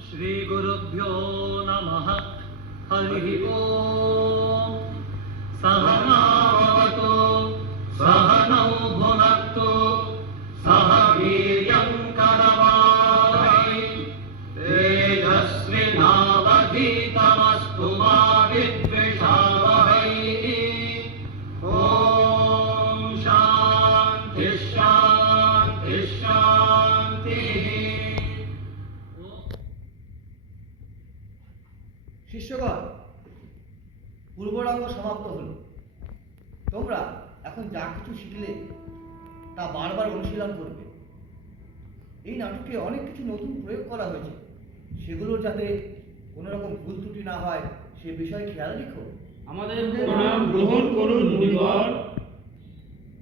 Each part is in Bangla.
श्रीगुरुभ्यो नमः। हरिः ओम्। सहनावतु सहनौ भुनक्तु सह वीर्यं करवावहै तेजस्विनावधीतमस्तु मा विद्विषावहै। ॐ शान्ति शान्ति शान्तिः। শিষ্যগণ, পূর্বরাঙ্গ সমাপ্ত হল। তোমরা এখন যা কিছু শিখলে তা বারবার অনুশীলন করবে। এই নাটকে অনেক কিছু নতুন প্রয়োগ করা হয়েছে, সেগুলোর যাতে কোনো রকম ভুল ত্রুটি না হয় সে বিষয়ে খেয়াল রেখো। আমাদের প্রণাম গ্রহণ করুন মুনিবর।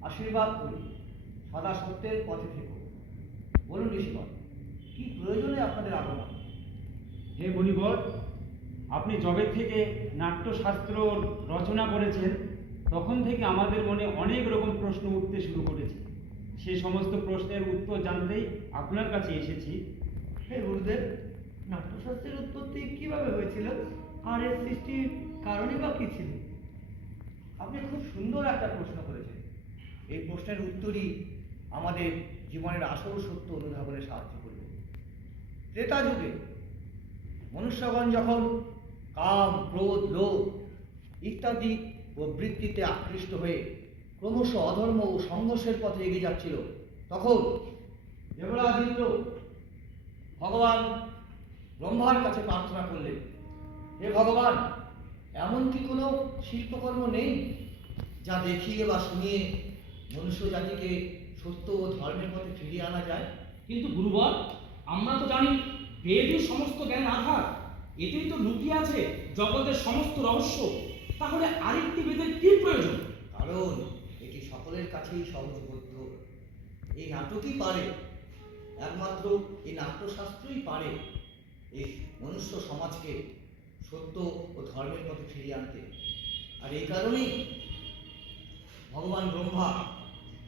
আশীর্বাদ করি, সদা সত্যের পথে থেকো। বলুন ঋষিগণ, কি প্রয়োজনে আপনাদের আগমন? হে মুনিবর, আপনি যবে থেকে নাট্যশাস্ত্র রচনা করেছেন তখন থেকে আমাদের মনে অনেক রকম প্রশ্ন উঠতে শুরু করেছে। সেই সমস্ত প্রশ্নের উত্তর জানতেই আপনার কাছে এসেছি। হে গুরুদেব, নাট্যশাস্ত্রের উৎপত্তি কিভাবে হয়েছিল আর এর সৃষ্টির কারণই বা কি ছিল? আপনি খুব সুন্দর একটা প্রশ্ন করেছেন। এই প্রশ্নের উত্তরই আমাদের জীবনের আসল সত্য অনুধাবনে সাহায্য করবে। ত্রেতা যুগে মনুষ্যগণ যখন কাম, ক্রোধ, লোভ ইত্যাদি প্রবৃত্তিতে আকৃষ্ট হয়ে ক্রমশ অধর্ম ও সংঘর্ষের পথে এগিয়ে যাচ্ছিল, তখন দেবরাজ ইন্দ্র ভগবান ব্রহ্মার কাছে প্রার্থনা করলেন, হে ভগবান, এমন কি কোনো শিল্পকর্ম নেই যা দেখিয়ে বা শুনিয়ে মনুষ্য জাতিকে সত্য ও ধর্মের পথে ফিরিয়ে আনা যায়? কিন্তু গুরুবর, আমরা তো জানি বেদই সমস্ত জ্ঞানের আধার। এতেই তো লুকিয়ে আছে জগতের সমস্ত রহস্য। তাহলে আরেকটি বেদের কি প্রয়োজন? কারণ এটি সকলের কাছেই সহজবোধ্য। এই নাটকই পারে, একমাত্র এই নাট্যশাস্ত্রই পারে এই মনুষ্য সমাজকে সত্য ও ধর্মের পথে ফিরিয়ে আনতে। আর এই কারণেই ভগবান ব্রহ্মা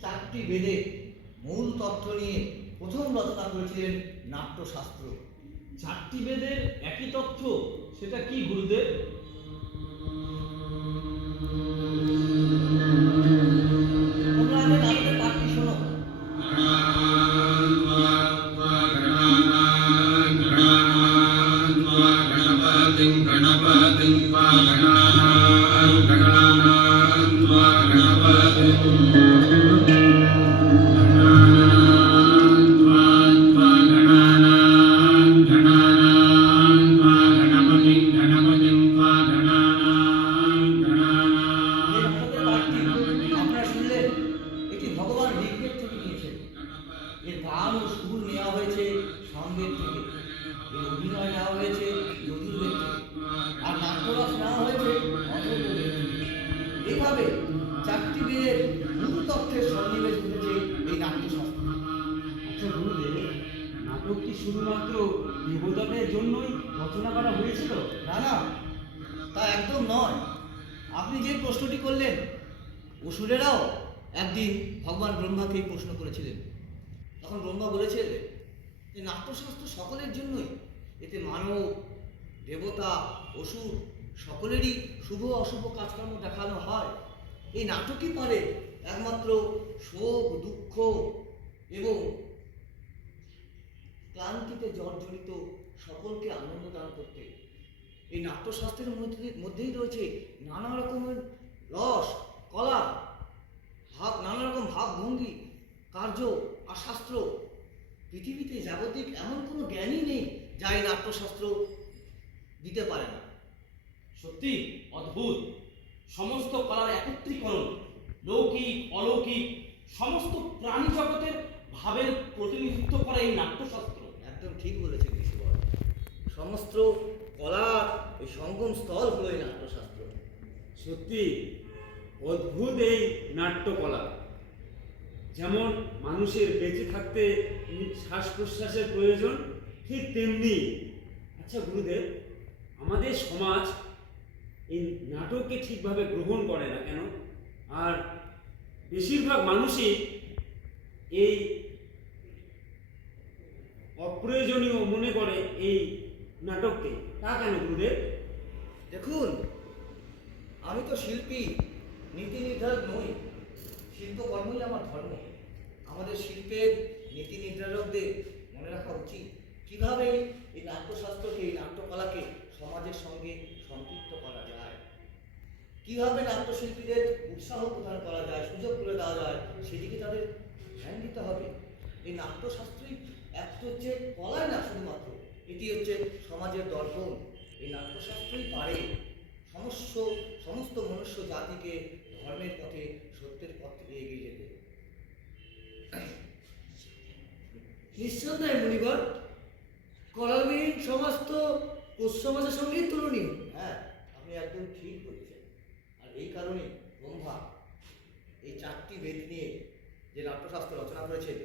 4টি বেদের মূল তথ্য নিয়ে প্রথম রচনা করেছিলেন নাট্যশাস্ত্র। 4টি বেদের একই তথ্য, সেটা কি গুরুদেব? তোমরা আগে নাটকের পাঠটি শোনো। আপনারা শুনলেন, এটি ভগবান ঋগ্বেদ থেকে নিয়েছেন। এর গান ও সুর নেওয়া হয়েছে সামবেদ থেকে, এর অভিনয় নেওয়া হয়েছে যজুর্বেদ থেকে, আর নাট্যরস নেওয়া হয়েছে অথর্ববেদ থেকে। এইভাবে 4টি বেদের মূল তথ্যের সন্নিবেশ ঘটেছে এই নাট্যশাস্ত্রে। আচ্ছা গুরুদেব, নাটক কি শুধুমাত্র দেবতাদের জন্যই রচনা করা হয়েছিল? না না, তা একদম নয়। আপনি যে প্রশ্নটি করলেন, অসুরেরাও একদিন ভগবান ব্রহ্মাকে এই প্রশ্ন করেছিলেন। তখন ব্রহ্মা বলেছিলেন যে নাট্যশাস্ত্র সকলের জন্যই, এতে মানব, দেবতা, অসুর সকলেরই শুভ অশুভ কাজকর্ম দেখানো হয়। এই নাটকই পারে একমাত্র শোক, দুঃখ এবং ক্লান্তিতে জর্জরিত সকলকে আনন্দ দান করতে। এই নাট্যশাস্ত্রের মধ্যেই রয়েছে নানা রকমের রস, কলা, নানা রকম ভাবভঙ্গি, কার্য আর শাস্ত্র। পৃথিবীতে জাগতিক এমন কোনো জ্ঞানই নেই যা এই নাট্যশাস্ত্র দিতে পারে না। সত্যি অদ্ভুত। সমস্ত কলার একত্রীকরণ, লৌকিক অলৌকিক সমস্ত প্রাণী জগতের ভাবের প্রতিনিধিত্ব করে এই নাট্যশাস্ত্র। একদম ঠিক বলেছেন ঋষিবর। সমস্ত কলার ওই সঙ্গম স্থল হলো এই নাট্যশাস্ত্র। সত্যি অদ্ভুত এই নাট্যকলা। যেমন মানুষের বেঁচে থাকতে শ্বাস প্রশ্বাসের প্রয়োজন, ঠিক তেমনি। আচ্ছা গুরুদেব, আমাদের সমাজ এই নাটককে ঠিকভাবে গ্রহণ করে না কেন? আর বেশিরভাগ মানুষই এই অপ্রয়োজনীয় মনে করে এই নাটককে, তা কেন গুরুদেব? দেখুন, আমি তো শিল্পী, নীতি নির্ধারক নই। শিল্পকর্মই আমার ধর্ম। আমাদের শিল্পের নীতি নির্ধারকদের মনে রাখা উচিত কিভাবে এই নাট্যশাস্ত্রকে, এই নাট্যকলাকে সমাজের সঙ্গে সম্পৃক্ত করা যায়, কিভাবে নাট্যশিল্পীদের উৎসাহ প্রদান করা যায়, সুযোগ করে দেওয়া যায়, সেদিকে তাদের ধ্যান দিতে হবে। এই নাট্যশাস্ত্রই একটা হচ্ছে কলাই না শুধুমাত্র, এটি হচ্ছে সমাজের দর্পণ। এই নাট্যশাস্ত্রই পারে সমস্ত মনুষ্য জাতিকে ধর্মের পথে, সত্যের পথ থেকে এগিয়ে যেতে। নিঃসন্দেহে মুনিবর, কলাবিহীন সমাজ তো কোষ সমাজের সঙ্গেই তুলনীয়। হ্যাঁ, আপনি একদম ঠিক বলেছেন। আর এই কারণে ব্রহ্মা এই 4টি বেদ নিয়ে যে নাট্যশাস্ত্র রচনা করেছেন,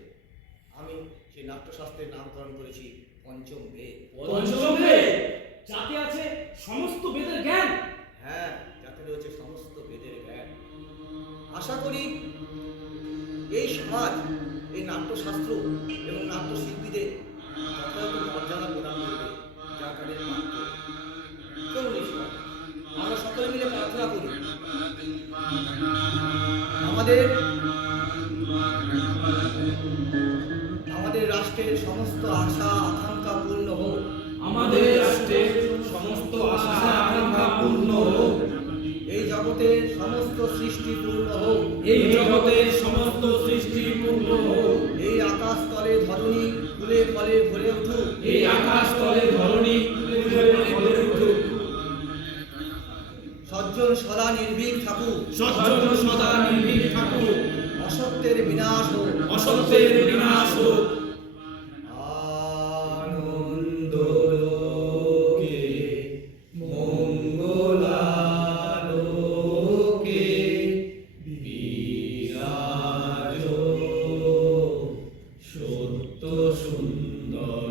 আমি সেই নাট্যশাস্ত্রের নামকরণ করেছি পঞ্চম বেদ। পঞ্চম বেদ, যাতে আছে সমস্ত বেদের জ্ঞান। হ্যাঁ, যাতে রয়েছে সমস্ত বেদের জ্ঞান। আশা করি এই সমাজ এই নাট্যশাস্ত্র এবং নাট্যশিল্পীদের যথাযথ মর্যাদা প্রদান করবে, যা তাদের প্রাপ্য। চলুন ঈশ্বর, আমরা সকলে মিলে প্রার্থনা করি আমাদের রাষ্ট্রের সমস্ত আশা আকাঙ্ক্ষা পূর্ণ হোক। আমাদের রাষ্ট্রের সমস্ত আশা আকাঙ্ক্ষা পূর্ণ হোক। এই জগতের সমস্ত সৃষ্টি পূর্ণ হোক। এই জগতের সমস্ত সৃষ্টি পূর্ণ হোক। এই আকাশ তলে ধরণী ফুলে ফলে ভরে উঠুক। এই আকাশ তলে ধরণী ফুলে ফলে ভরে উঠুক। সজ্জন সদা নির্ভীক থাকুক। সজ্জন সদা নির্ভীক থাকুক। অসত্যের বিনাশ হোক। অসত্যের বিনাশ হোক। আনন্দলোকে মঙ্গলালোকে বিরাজো সত্য সুন্দর